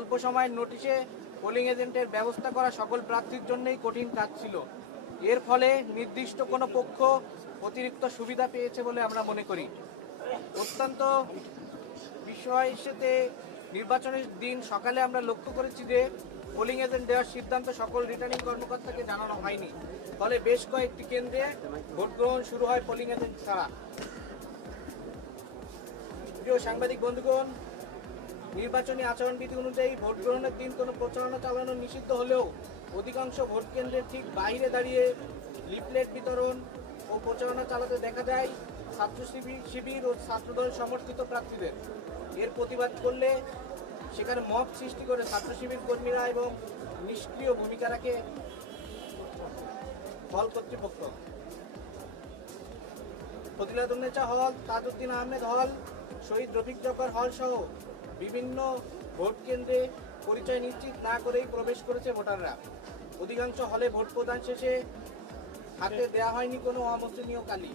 অল্প সময়ের নোটিশে পোলিং এজেন্টের ব্যবস্থা করা সকল প্রার্থীর জন্যই কঠিন কাজ ছিল। এর ফলে নির্দিষ্ট কোনো পক্ষ অতিরিক্ত সুবিধা পেয়েছে বলে আমরা মনে করি। অত্যন্ত বিষয় সাথে নির্বাচনের দিন সকালে আমরা লক্ষ্য করেছি যে পোলিং এজেন্ট দেওয়ার সিদ্ধান্ত সকল রিটার্নিং কর্মকর্তাকে জানানো হয়নি। ফলে বেশ কয়েকটি কেন্দ্রে ভোট গ্রহণ শুরু হয় পোলিং এজেন্ট ছাড়া। প্রিয় সাংবাদিক বন্ধুগণ নির্বাচনী আচরণবিধি অনুযায়ী ভোট গ্রহণের দিন কোনো প্রচারণা চালানো নিষিদ্ধ হলেও অধিকাংশ ভোট কেন্দ্রের ঠিক বাইরে দাঁড়িয়ে লিফলেট বিতরণ ও প্রচারণা চালাতে দেখা যায় ছাত্র শিবির ও ছাত্রদল সমর্থিত প্রার্থীদের। এর প্রতিবাদ করলে সেখানে মব সৃষ্টি করে ছাত্র শিবির কর্মীরা এবং নিষ্ক্রিয় ভূমিকা রাখে হল কর্তৃপক্ষ। ফতিলাদুন্নেচা হল, তাজউদ্দিন আহমেদ হল, শহীদ রফিক জব্বার হল সহ বিভিন্ন ভোট কেন্দ্রে পরিচয় নিশ্চিত না করেই প্রবেশ করেছে ভোটাররা। অধিকাংশ হলে ভোট প্রদান শেষে হাতে দেওয়া হয়নি কোনো অমুসলিমীয় কালি।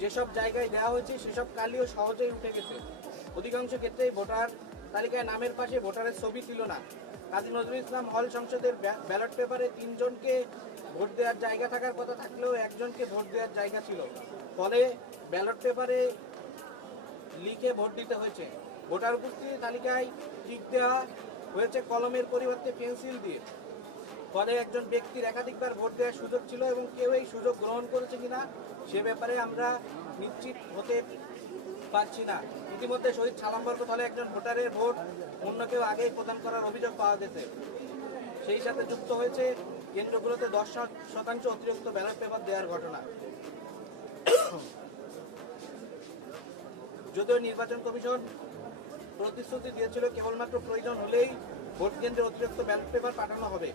যেসব জায়গায় দেওয়া হয়েছে সেসব কালিও সহজেই উঠে গেছে। অধিকাংশ ক্ষেত্রেই ভোটার তালিকায় নামের পাশে ভোটারের ছবি ছিল না। কাজী নজরুল ইসলাম হল সংসদের ব্যালট পেপারে তিনজনকে ভোট দেওয়ার জায়গা থাকার কথা থাকলেও একজনকে ভোট দেওয়ার জায়গা ছিল। ফলে ব্যালট পেপারে লিখে ভোট দিতে হয়েছে। ভোটার উপস্থিতি তালিকায় টিক দেওয়া হয়েছে কলমের পরিবর্তে পেন্সিল দিয়ে। ফলে একজন ব্যক্তির একাধিকবার ভোট দেওয়ার সুযোগ ছিল এবং কেউ এই সুযোগ গ্রহণ করেছে কিনা সে ব্যাপারে আমরা নিশ্চিত হতে পারছি না। ইতিমধ্যে শহীদ সালাম্বর হলে একজন ভোটারের ভোট অন্য কেউ আগেই প্রদান করার অভিযোগ পাওয়া গেছে। সেই সাথে যুক্ত হয়েছে কেন্দ্রগুলোতে দশ শতাংশ অতিরিক্ত ব্যালট পেপার দেওয়ার ঘটনা। যদিও নির্বাচন কমিশন প্রতিশ্রুতি দিয়েছিল, কেবলমাত্র প্রয়োজন হলেই ভোট কেন্দ্রে অতিরিক্ত ব্যালট পেপার পাঠানো হবে।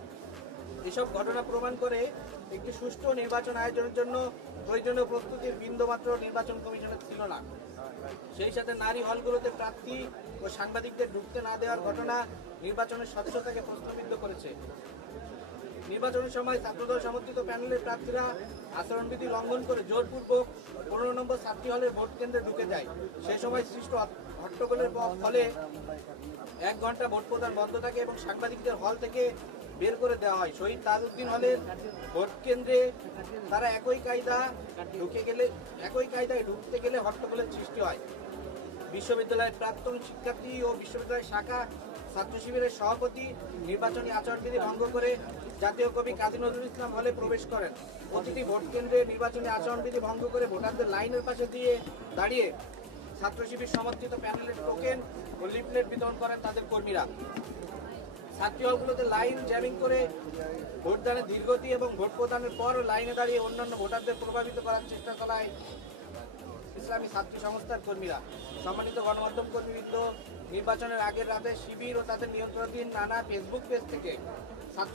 এসব ঘটনা প্রমাণ করে একটি সুষ্ঠু নির্বাচন আয়োজনের জন্য প্রয়োজনীয় প্রস্তুতির বিন্দুমাত্র নির্বাচন কমিশনের ছিল না। সেই সাথে নারী হলগুলোতে প্রার্থী ও সাংবাদিকদের ঢুকতে না দেওয়ার ঘটনা নির্বাচনের স্বচ্ছতাকে প্রশ্নবিদ্ধ করেছে। নির্বাচনের সময় ছাত্রদল সমর্থিত প্যানেলের প্রার্থীরা আচরণবিধি লঙ্ঘন করে জোরপূর্বক পনেরো নম্বর ছাত্রী হলের ভোট কেন্দ্রে ঢুকে যায়। সে সময় সৃষ্ট হট্টগোলের ফলে এক ঘণ্টা ভোট প্রদান বন্ধ থাকে এবং সাংবাদিকদের হল থেকে বের করে দেওয়া হয়। শহীদ তাজউদ্দিন হলের ভোট কেন্দ্রে তারা একই কায়দা ঢুকে গেলে, একই কায়দায় ঢুকতে গেলে হট্টগোলের সৃষ্টি হয়। বিশ্ববিদ্যালয়ের প্রাক্তন শিক্ষার্থী ও বিশ্ববিদ্যালয়ের শাখা ছাত্র শিবিরের সভাপতি, নির্বাচনী আচরণবিধি ভঙ্গ করে জাতীয় কবি কাজী নজরুল ইসলাম হলে প্রবেশ করেন। প্রতিটি ভোট কেন্দ্রে নির্বাচনী আচরণবিধি ভঙ্গ করে ভোটারদের লাইনের পাশে দিয়ে দাঁড়িয়ে ছাত্র শিবির সমর্থিত প্যানেলের টোকেন ও লিফলেট বিতরণ করেন তাদের কর্মীরা। ছাত্রী হলগুলোতে লাইন জ্যামিং করে ভোটদানের ধীরগতি এবং ভোট প্রদানের পর লাইনে দাঁড়িয়ে অন্যান্য ভোটারদের প্রভাবিত করার চেষ্টা চালায় ইসলামী ছাত্রী সংস্থার কর্মীরা। সম্মানিত গণমাধ্যম কর্মীবৃন্দ, নির্বাচনের আগের রাতে শিবির ও তাদের নিয়ন্ত্রণাধীন নানা ফেসবুক পেজ থেকে